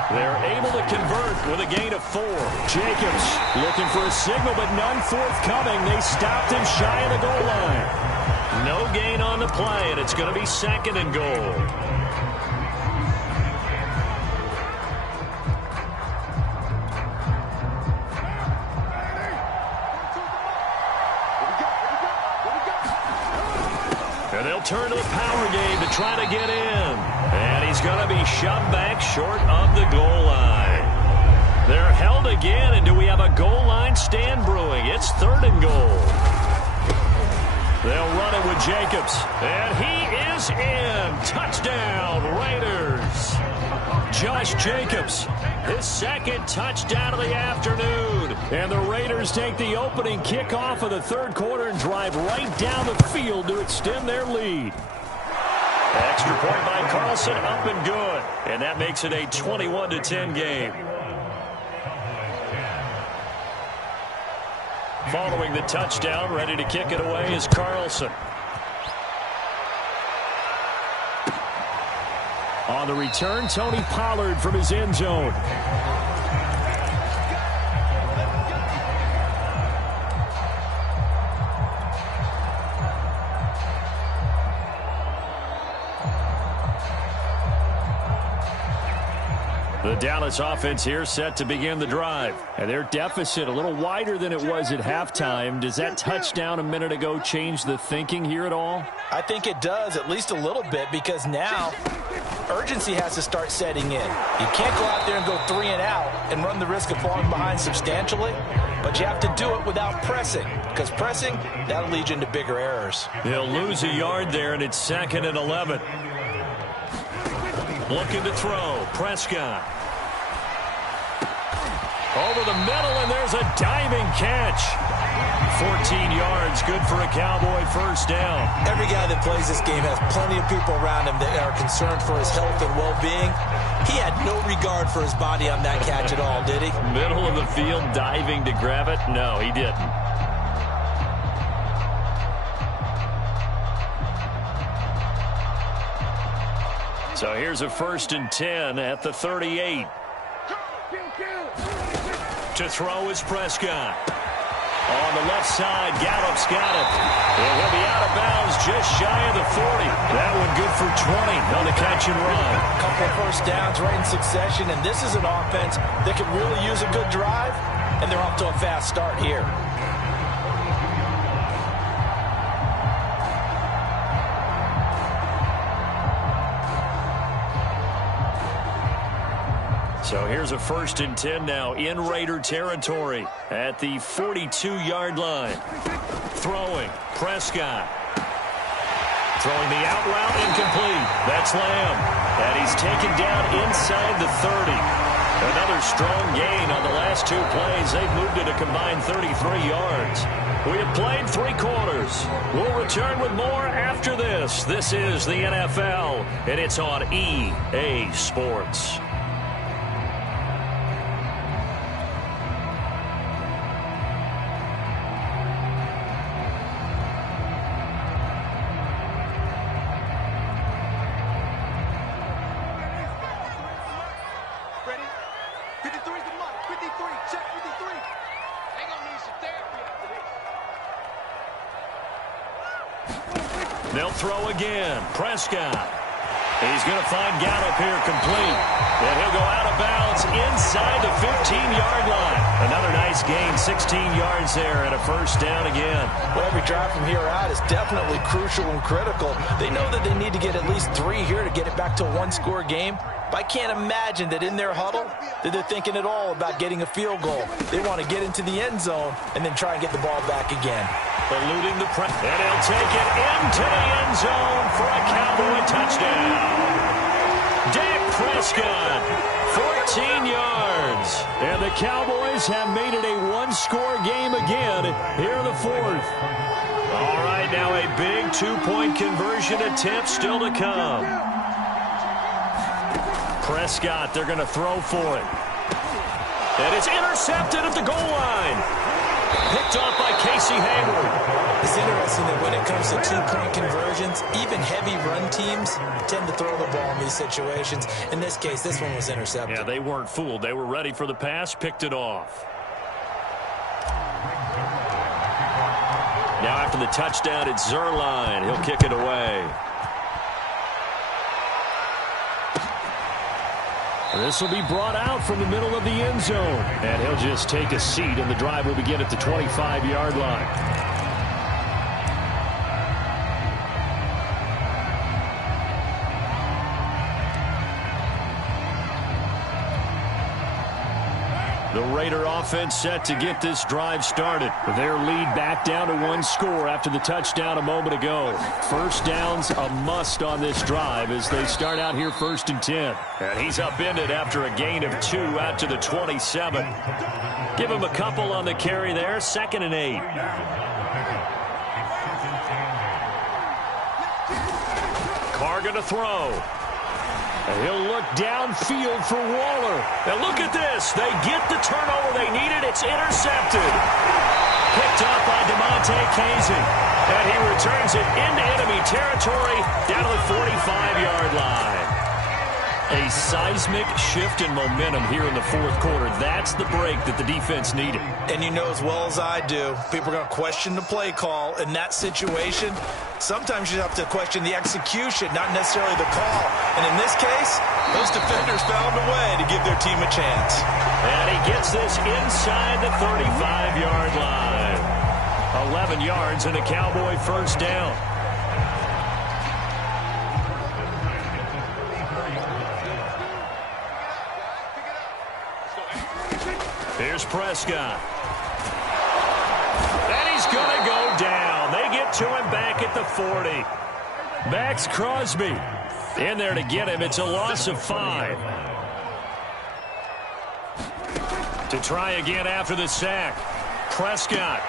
They're able to convert with a gain of 4. Jacobs looking for a signal, but none forthcoming. They stopped him shy of the goal line. No gain on the play, and it's going to be second and goal. And they'll turn to the power game to try to get in. And he's going to be shoved back short of the goal line. They're held again, and do we have a goal line stand brewing? It's 3rd and goal. They'll run it with Jacobs. And he is in. Touchdown, Raiders. Josh Jacobs, his second touchdown of the afternoon. And the Raiders take the opening kickoff of the third quarter and drive right down the field to extend their lead. Extra point by Carlson, up and good. And that makes it a 21-10 game. Following the touchdown, ready to kick it away is Carlson. On the return, Tony Pollard from his end zone. The Dallas offense here set to begin the drive. And their deficit a little wider than it was at halftime. Does that touchdown a minute ago change the thinking here at all? I think it does, at least a little bit, because now urgency has to start setting in. You can't go out there and go 3 and out and run the risk of falling behind substantially, but you have to do it without pressing, because pressing, that'll lead you into bigger errors. He'll lose a yard there, and it's 2nd and 11. Looking to throw. Prescott. Over the middle, and there's a diving catch. 14 yards, good for a Cowboy first down. Every guy that plays this game has plenty of people around him that are concerned for his health and well-being. He had no regard for his body on that catch at all, did he? Middle of the field, diving to grab it? No, he didn't. So here's a 1st and 10 at the 38. To throw is Prescott. On the left side, Gallup's got it. And he'll be out of bounds just shy of the 40. That one good for 20 on the catch and run. A couple of first downs right in succession, and this is an offense that could really use a good drive, and they're off to a fast start here. So here's a 1st and 10 now in Raider territory at the 42-yard line. Throwing, Prescott. Throwing the out route, incomplete. That's Lamb. And he's taken down inside the 30. Another strong gain on the last 2 plays. They've moved it a combined 33 yards. We have played 3 quarters. We'll return with more after this. This is the NFL, and it's on EA Sports. They'll throw again. Prescott. He's going to find Gallup here complete. And he'll go out of bounds inside the 15-yard line. Another nice gain, 16 yards there, and a first down again. Well, every drive from here out is definitely crucial and critical. They know that they need to get at least 3 here to get it back to a 1-score game. But I can't imagine that in their huddle that they're thinking at all about getting a field goal. They want to get into the end zone and then try and get the ball back again. Eluding the press. And he'll take it into the end zone for a Cowboy touchdown. Dak Prescott, 14 yards. And the Cowboys have made it a 1-score game again here in the 4th. All right, now a big 2-point conversion attempt still to come. Prescott, they're going to throw for it. And it's intercepted at the goal line. Picked off by Casey Hayward. It's interesting that when it comes to 2-point conversions, even heavy run teams tend to throw the ball in these situations. In this case, this one was intercepted. Yeah, they weren't fooled. They were ready for the pass, picked it off. Now after the touchdown, it's Zerline. He'll kick it away. This will be brought out from the middle of the end zone. And he'll just take a seat, and the drive will begin at the 25-yard line. The Raider offense set to get this drive started. Their lead back down to 1 score after the touchdown a moment ago. First down's a must on this drive as they start out here 1st and 10. And he's upended after a gain of 2 out to the 27. Give him a couple on the carry there. 2nd and 8. Carr going to throw. And he'll look downfield for Waller. And look at this. They get the turnover they needed. It's intercepted. Picked up by DeMonte Casey. And he returns it into enemy territory down to the 45-yard line. A seismic shift in momentum here in the 4th quarter. That's the break that the defense needed. And you know as well as I do, people are going to question the play call in that situation. Sometimes you have to question the execution, not necessarily the call. And in this case, those defenders found a way to give their team a chance. And he gets this inside the 35-yard line. 11 yards and a Cowboy first down. Here's Prescott. And he's going to go down. They get to him back at the 40. Max Crosby in there to get him. It's a loss of 5. To try again after the sack. Prescott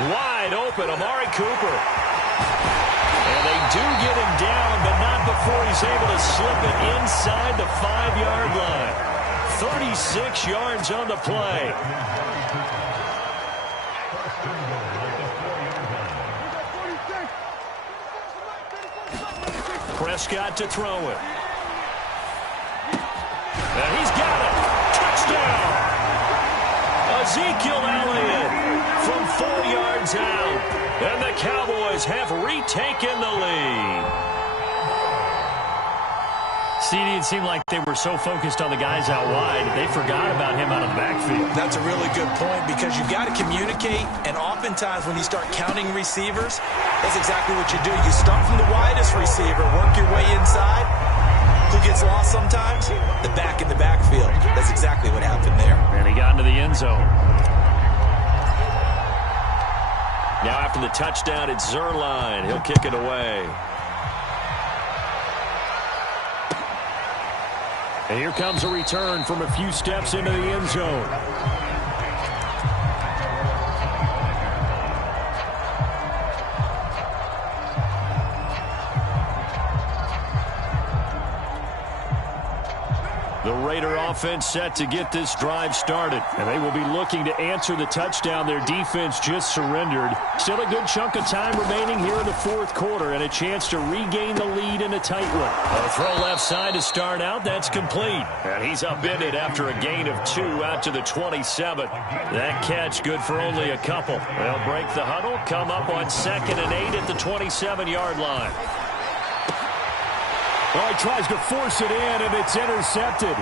wide open. Amari Cooper. And they do get him down, but not before he's able to slip it inside the 5-yard line. 36 yards on the play. Prescott to throw it. And he's got it. Touchdown. Ezekiel Elliott from 4 yards out. And the Cowboys have retaken the lead. CD, it seemed like they were so focused on the guys out wide, they forgot about him out of the backfield. That's a really good point because you've got to communicate, and oftentimes when you start counting receivers, that's exactly what you do. You start from the widest receiver, work your way inside. Who gets lost sometimes? The back in the backfield. That's exactly what happened there. And he got into the end zone. Now after the touchdown, it's Zuerlein. He'll kick it away. And here comes a return from a few steps into the end zone. The Raider offense set to get this drive started. And they will be looking to answer the touchdown their defense just surrendered. Still a good chunk of time remaining here in the fourth quarter and a chance to regain the lead in a tight one. A throw left side to start out. That's complete. And he's upended after a gain of 2 out to the 27. That catch good for only a couple. They'll break the huddle, come up on 2nd and 8 at the 27-yard line. Oh, he tries to force it in, and it's intercepted.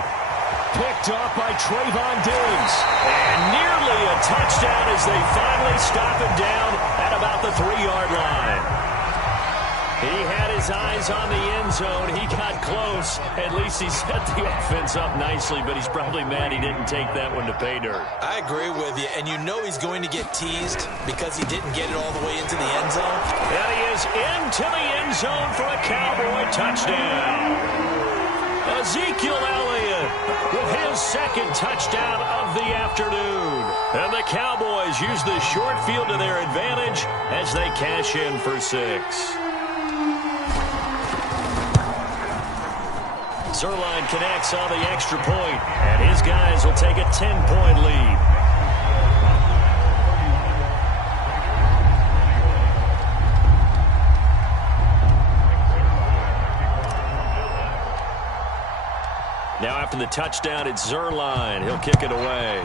Picked off by Trayvon Diggs. And nearly a touchdown as they finally stop him down at about the 3-yard line. He had his eyes on the end zone. He got close. At least he set the offense up nicely, but he's probably mad he didn't take that one to pay dirt. I agree with you, and you know he's going to get teased because he didn't get it all the way into the end zone. And he is into the end zone for a Cowboy touchdown. Ezekiel Elliott with his 2nd touchdown of the afternoon. And the Cowboys use the short field to their advantage as they cash in for 6. Zuerlein connects on the extra point, and his guys will take a 10-point lead. Now after the touchdown, it's Zuerlein. He'll kick it away.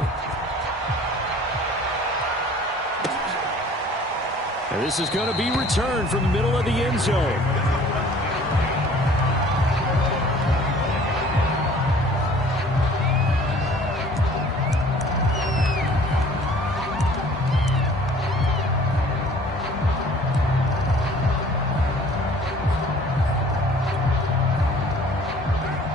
And this is going to be returned from the middle of the end zone.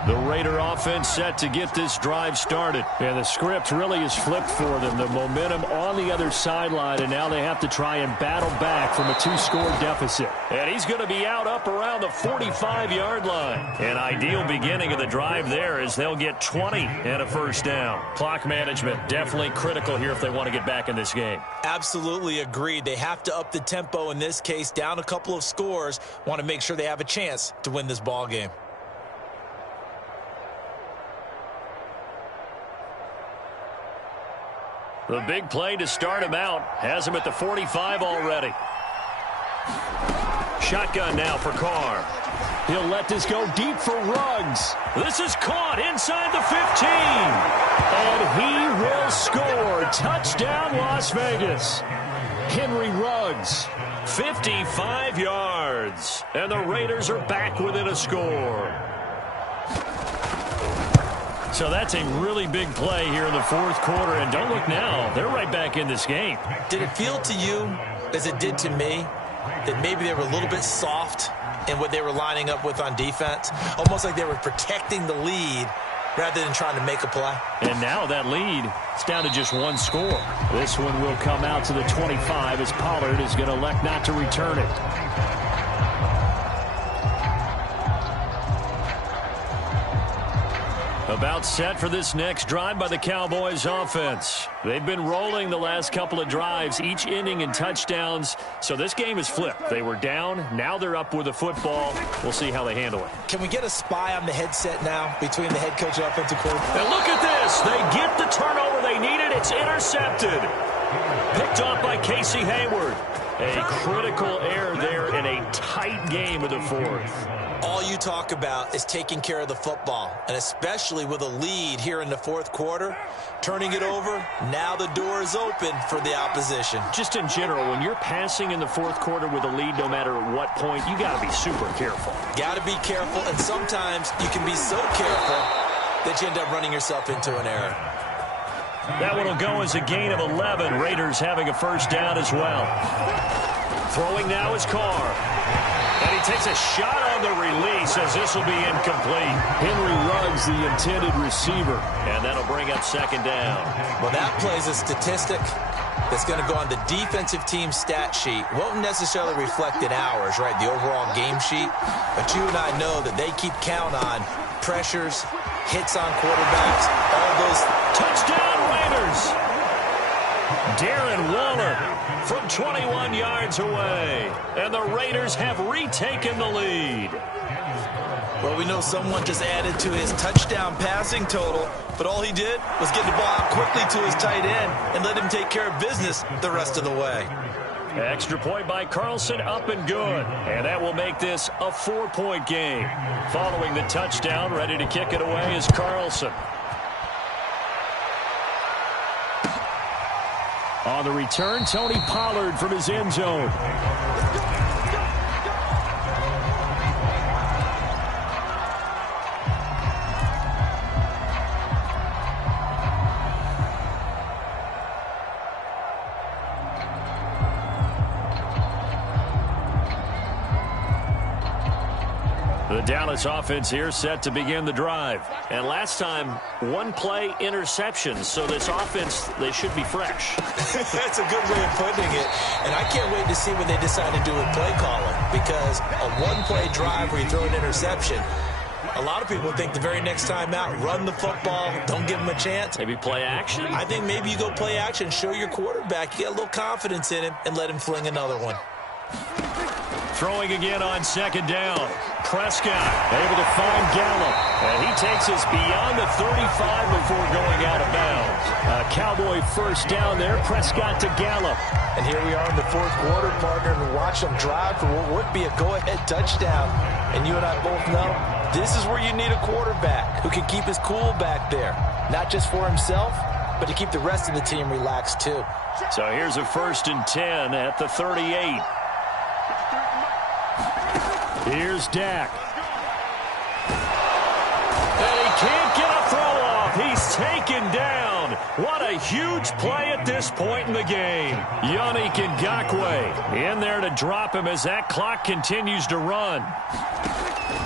The Raider offense set to get this drive started. And the script really is flipped for them. The momentum on the other sideline, and now they have to try and battle back from a 2-score deficit. And he's going to be out up around the 45-yard line. An ideal beginning of the drive there as they'll get 20 and a 1st down. Clock management definitely critical here if they want to get back in this game. Absolutely agreed. They have to up the tempo in this case, down a couple of scores. Want to make sure they have a chance to win this ball game. The big play to start him out has him at the 45 already. Shotgun now for Carr. He'll let this go deep for Ruggs. This is caught inside the 15. And he will score. Touchdown, Las Vegas. Henry Ruggs. 55 yards. And the Raiders are back within a score. So that's a really big play here in the fourth quarter. And don't look now. They're right back in this game. Did it feel to you, as it did to me, that maybe they were a little bit soft in what they were lining up with on defense? Almost like they were protecting the lead rather than trying to make a play. And now that lead, it's down to just one score. This one will come out to the 25 as Pollard is going to elect not to return it. About set for this next drive by the Cowboys offense. They've been rolling the last couple of drives, each inning in touchdowns. So this game is flipped. They were down. Now they're up with the football. We'll see how they handle it. Can we get a spy on the headset now between the head coach and offensive coordinator? And look at this. They get the turnover they needed. It's intercepted. Picked off by Casey Hayward. A critical error there in a tight game of the fourth. All you talk about is taking care of the football, and especially with a lead here in the fourth quarter, turning it over, now the door is open for the opposition. Just in general, when you're passing in the fourth quarter with a lead, no matter what point, you got to be super careful. Got to be careful, and sometimes you can be so careful that you end up running yourself into an error. That one will go as a gain of 11. Raiders having a first down as well. Throwing now is Carr. And he takes a shot on the release as this will be incomplete. Henry Ruggs, the intended receiver. And that'll bring up second down. Well, that plays a statistic that's going to go on the defensive team stat sheet. Won't necessarily reflect in ours, right, the overall game sheet. But you and I know that they keep count on pressures, hits on quarterbacks, all those. Touchdown Raiders! Darren Waller from 21 yards away. And the Raiders have retaken the lead. Well, we know someone just added to his touchdown passing total, but all he did was get the ball out quickly to his tight end and let him take care of business the rest of the way. Extra point by Carlson, up and good. And that will make this a 4-point game. Following the touchdown, ready to kick it away is Carlson. On the return, Tony Pollard from his end zone. The Dallas offense here set to begin the drive. And last time, one play interception. So this offense, they should be fresh. That's a good way of putting it. And I can't wait to see what they decide to do with play calling. Because a one-play drive where you throw an interception, a lot of people think the very next time out, run the football, don't give them a chance. Maybe play action? I think maybe you go play action, show your quarterback, you get a little confidence in him, and let him fling another one. Throwing again on second down. Prescott able to find Gallup. And he takes us beyond the 35 before going out of bounds. A Cowboy first down there. Prescott to Gallup. And here we are in the fourth quarter, partner, and watch them drive for what would be a go-ahead touchdown. And you and I both know this is where you need a quarterback who can keep his cool back there. Not just for himself, but to keep the rest of the team relaxed too. So here's a 1st and 10 at the 38. Here's Dak. And he can't get a throw off. He's taken down. What a huge play at this point in the game. Yannick Ngakoue in there to drop him as that clock continues to run.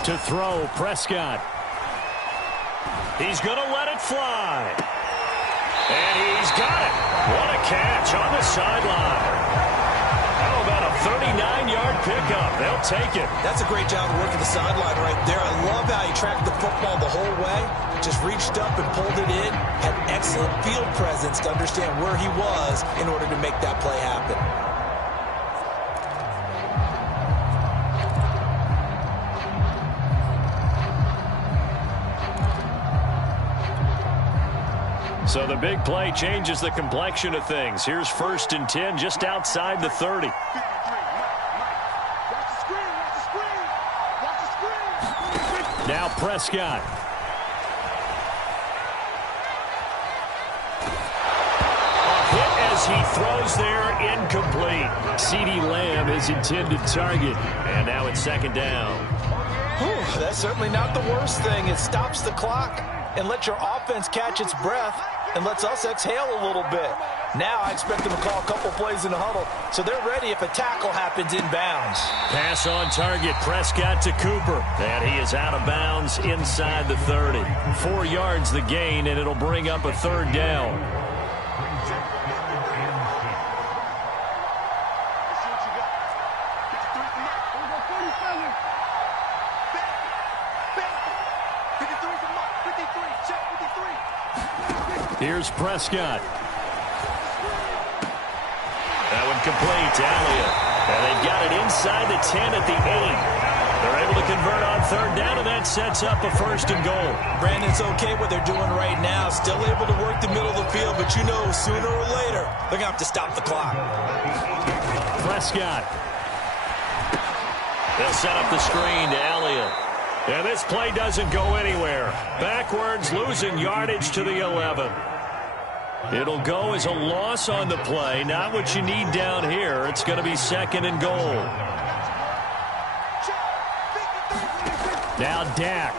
To throw, Prescott. He's going to let it fly. And he's got it. What a catch on the sideline. How about a 39-yard pickup? They'll take it. That's a great job of working the sideline right there. I love how he tracked the football the whole way. Just reached up and pulled it in. Had excellent field presence to understand where he was in order to make that play happen. So the big play changes the complexion of things. Here's 1st and 10 just outside the 30. Now Prescott. A hit as he throws there, incomplete. CeeDee Lamb is intended target. And now it's 2nd down. Whew, that's certainly not the worst thing. It stops the clock and lets your offense catch its breath. and lets us exhale a little bit. Now I expect them to call a couple plays in the huddle, so they're ready if a tackle happens inbounds. Pass on target, Prescott to Cooper. And he is out of bounds inside the 30. 4 yards the gain, and it'll bring up a third down. Here's Prescott. That one complete to Elliott. And they've got it inside the 10 at the 8. They're able to convert on third down, and that sets up a first and goal. Brandon, it's okay what they're doing right now. Still able to work the middle of the field, but you know sooner or later they're going to have to stop the clock. Prescott. They'll set up the screen to Elliott. And this play doesn't go anywhere. Backwards, losing yardage to the 11. It'll go as a loss on the play. Not what you need down here. It's going to be second and goal. Now Dak.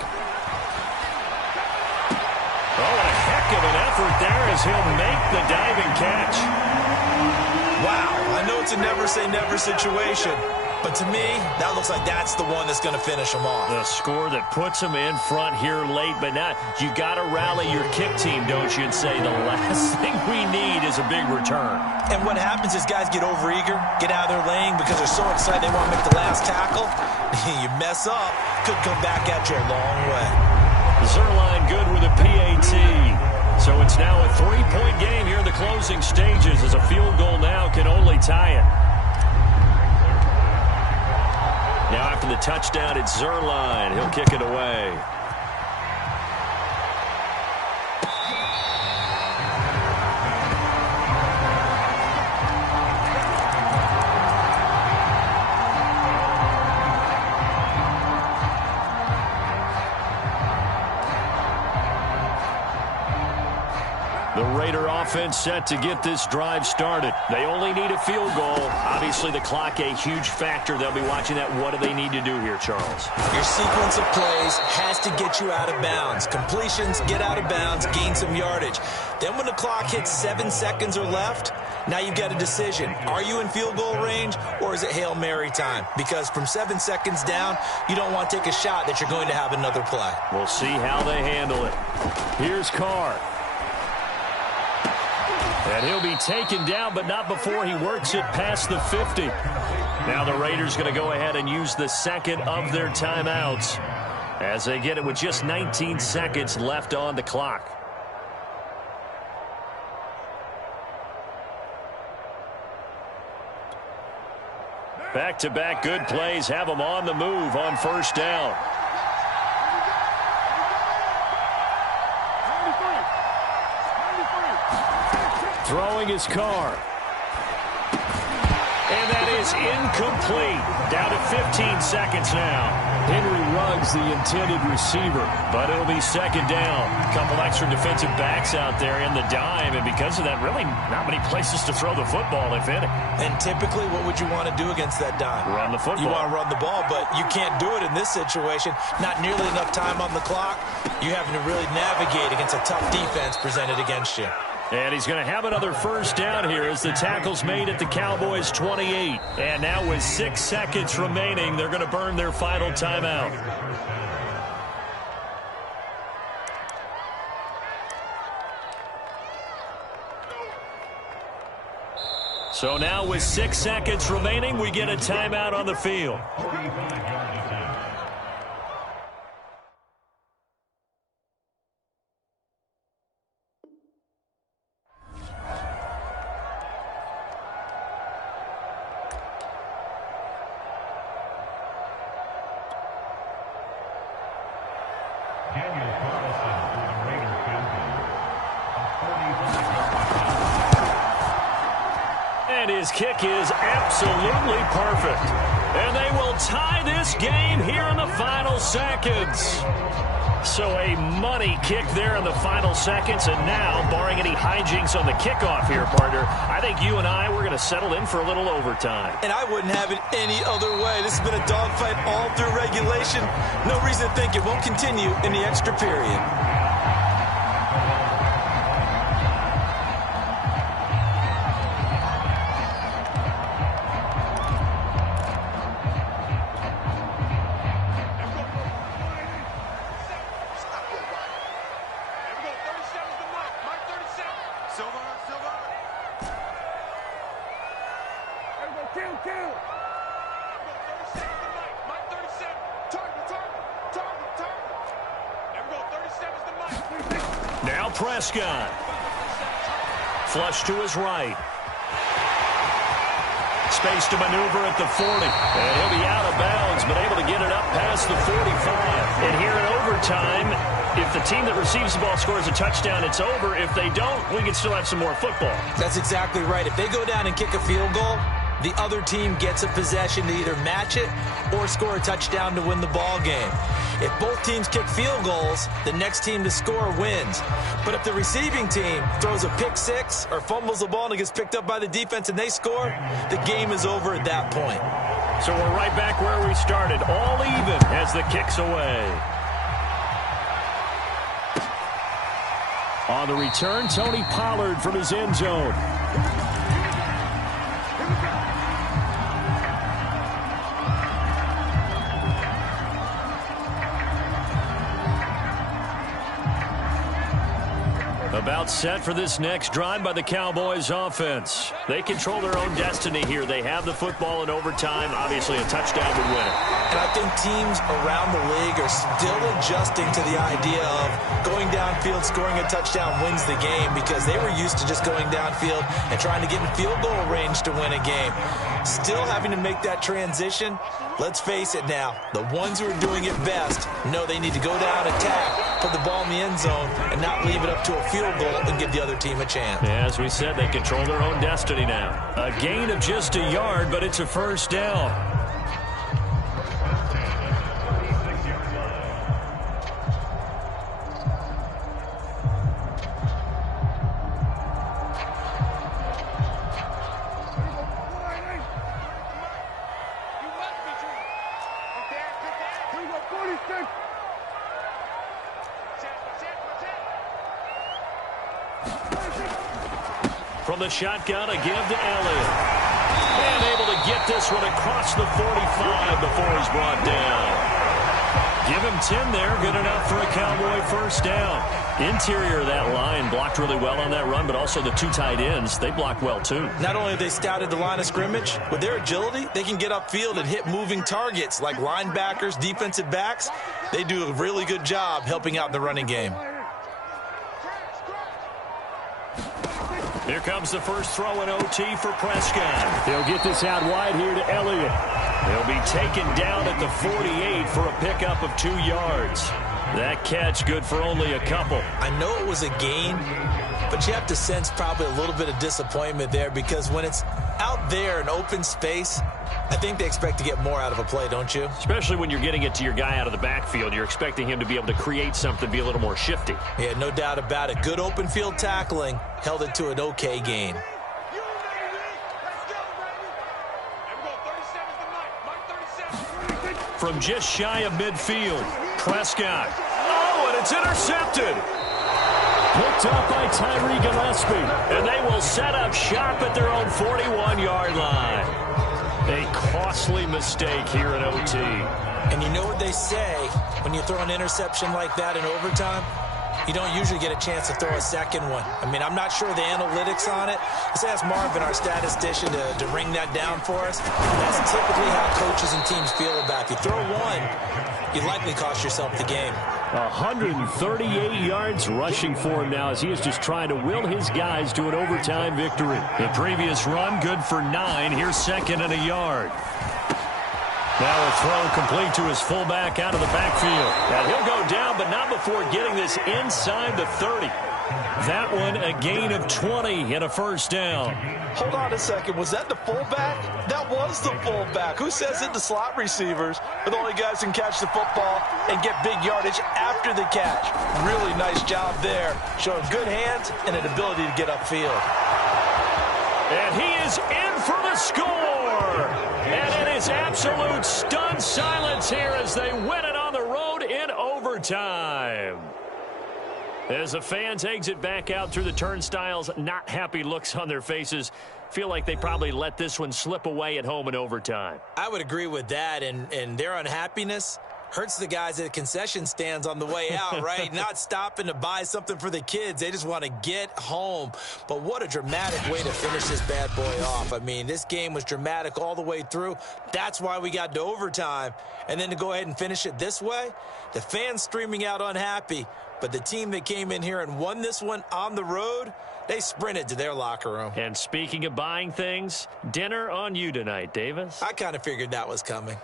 Oh, a heck of an effort there as he'll make the diving catch. Wow, I know it's a never-say-never situation, but to me, that looks like that's the one that's going to finish him off. The score that puts him in front here late, but now you got to rally your kick team, don't you, and say the last thing we need is a big return. And what happens is guys get overeager, get out of their lane because they're so excited they want to make the last tackle. You mess up, could come back at you a long way. Zerline good with a PAT. So it's now a 3-point game here in the closing stages as a field goal now can only tie it. Now after the touchdown, it's Zerline. He'll kick it away. The Raider offense set to get this drive started. They only need a field goal. Obviously, the clock a huge factor. They'll be watching that. What do they need to do here, Charles? Your sequence of plays has to get you out of bounds. Completions, get out of bounds, gain some yardage. Then when the clock hits 7 seconds or left, now you've got a decision. Are you in field goal range or is it Hail Mary time? Because from 7 seconds down, you don't want to take a shot that you're going to have another play. We'll see how they handle it. Here's Carr. And he'll be taken down, but not before he works it past the 50. Now the Raiders going to go ahead and use the second of their timeouts as they get it with just 19 seconds left on the clock. Back-to-back good plays have them on the move on first down. Throwing his Carr. And that is incomplete. Down to 15 seconds now. Henry Ruggs, the intended receiver, but it'll be second down. A couple extra defensive backs out there in the dime, and because of that, really not many places to throw the football, if any. And typically, what would you want to do against that dime? Run the football. You want to run the ball, but you can't do it in this situation. Not nearly enough time on the clock. You're having to really navigate against a tough defense presented against you. And he's going to have another first down here as the tackle's made at the Cowboys' 28. And now with 6 seconds remaining, they're going to burn their final timeout. So now with 6 seconds remaining, we get a timeout on the field. And his kick is absolutely perfect. And they will tie this game here in the final seconds. So a money kick there in the final seconds. And now, barring any hijinks on the kickoff here, partner, I think you and I, we're going to settle in for a little overtime. And I wouldn't have it any other way. This has been a dogfight all through regulation. No reason to think it won't continue in the extra period. Now Prescott. Flush to his right. Space to maneuver at the 40. And he'll be out of bounds, but able to get it up past the 45. And here in overtime, if the team that receives the ball scores a touchdown, it's over. If they don't, we can still have some more football. That's exactly right. If they go down and kick a field goal, the other team gets a possession to either match it or score a touchdown to win the ball game. If both teams kick field goals, the next team to score wins. But if the receiving team throws a pick six or fumbles the ball and it gets picked up by the defense and they score, the game is over at that point. So we're right back where we started, all even as the kick's away. On the return, Tony Pollard from his end zone. About set for this next drive by the Cowboys offense. They control their own destiny here. They have the football in overtime. Obviously, a touchdown would win it. And I think teams around the league are still adjusting to the idea of going downfield, scoring a touchdown wins the game, because they were used to just going downfield and trying to get in field goal range to win a game. Still having to make that transition. Let's face it now, the ones who are doing it best know they need to go down, attack, put the ball in the end zone, and not leave it up to a field goal and give the other team a chance. Yeah, as we said, they control their own destiny now. A gain of just a yard, but it's a first down. From the shotgun, a give to Elliott. And able to get this one across the 45 before he's brought down. Give him 10 there. Good enough for a Cowboy first down. Interior of that line blocked really well on that run, but also the two tight ends, they blocked well too. Not only have they scouted the line of scrimmage, with their agility, they can get upfield and hit moving targets like linebackers, defensive backs. They do a really good job helping out in the running game. Here comes the first throw in OT for Prescott. They'll get this out wide here to Elliott. They'll be taken down at the 48 for a pickup of 2 yards. That catch good for only a couple. I know it was a gain, but you have to sense probably a little bit of disappointment there, because when it's out there in open space, I think they expect to get more out of a play, don't you? Especially when you're getting it to your guy out of the backfield. You're expecting him to be able to create something, be a little more shifty. Yeah, no doubt about it. Good open field tackling held it to an okay gain. From just shy of midfield, Prescott. Oh, and it's intercepted. Picked up by Tyree Gillespie. And they will set up shop at their own 41-yard line. A costly mistake here in OT. And you know what they say, when you throw an interception like that in overtime, you don't usually get a chance to throw a second one. I mean, I'm not sure the analytics on it. Let's ask Marvin, our statistician, to ring that down for us. That's typically how coaches and teams feel about it. If you throw one, you likely cost yourself the game. 138 yards rushing for him now, as he is just trying to will his guys to an overtime victory. The previous run, good for 9. Here's second and a yard. Now a throw complete to his fullback out of the backfield. And he'll go down, but not before getting this inside the 30. That one a gain of 20 and a first down. Hold on a second. Was that the fullback? That was the fullback. Who says it? The slot receivers are the only guys who can catch the football and get big yardage after the catch. Really nice job there, showing good hands and an ability to get upfield. And he is in for the score. And it is absolute stunned silence here as they win it on the road in overtime. As the fans exit back out through the turnstiles, not happy looks on their faces. Feel like they probably let this one slip away at home in overtime. I would agree with that, and their unhappiness Hurts the guys at the concession stands on the way out, right? Not stopping to buy something for the kids. They just want to get home. But what a dramatic way to finish this bad boy off. I mean, this game was dramatic all the way through. That's why we got to overtime. And then to go ahead and finish it this way, the fans streaming out unhappy. But the team that came in here and won this one on the road, they sprinted to their locker room. And speaking of buying things, dinner on you tonight, Davis. I kind of figured that was coming.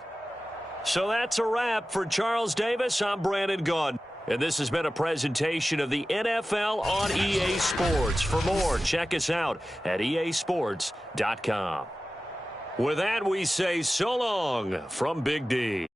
So that's a wrap. For Charles Davis, I'm Brandon Gaudin. And this has been a presentation of the NFL on EA Sports. For more, check us out at easports.com. With that, we say so long from Big D.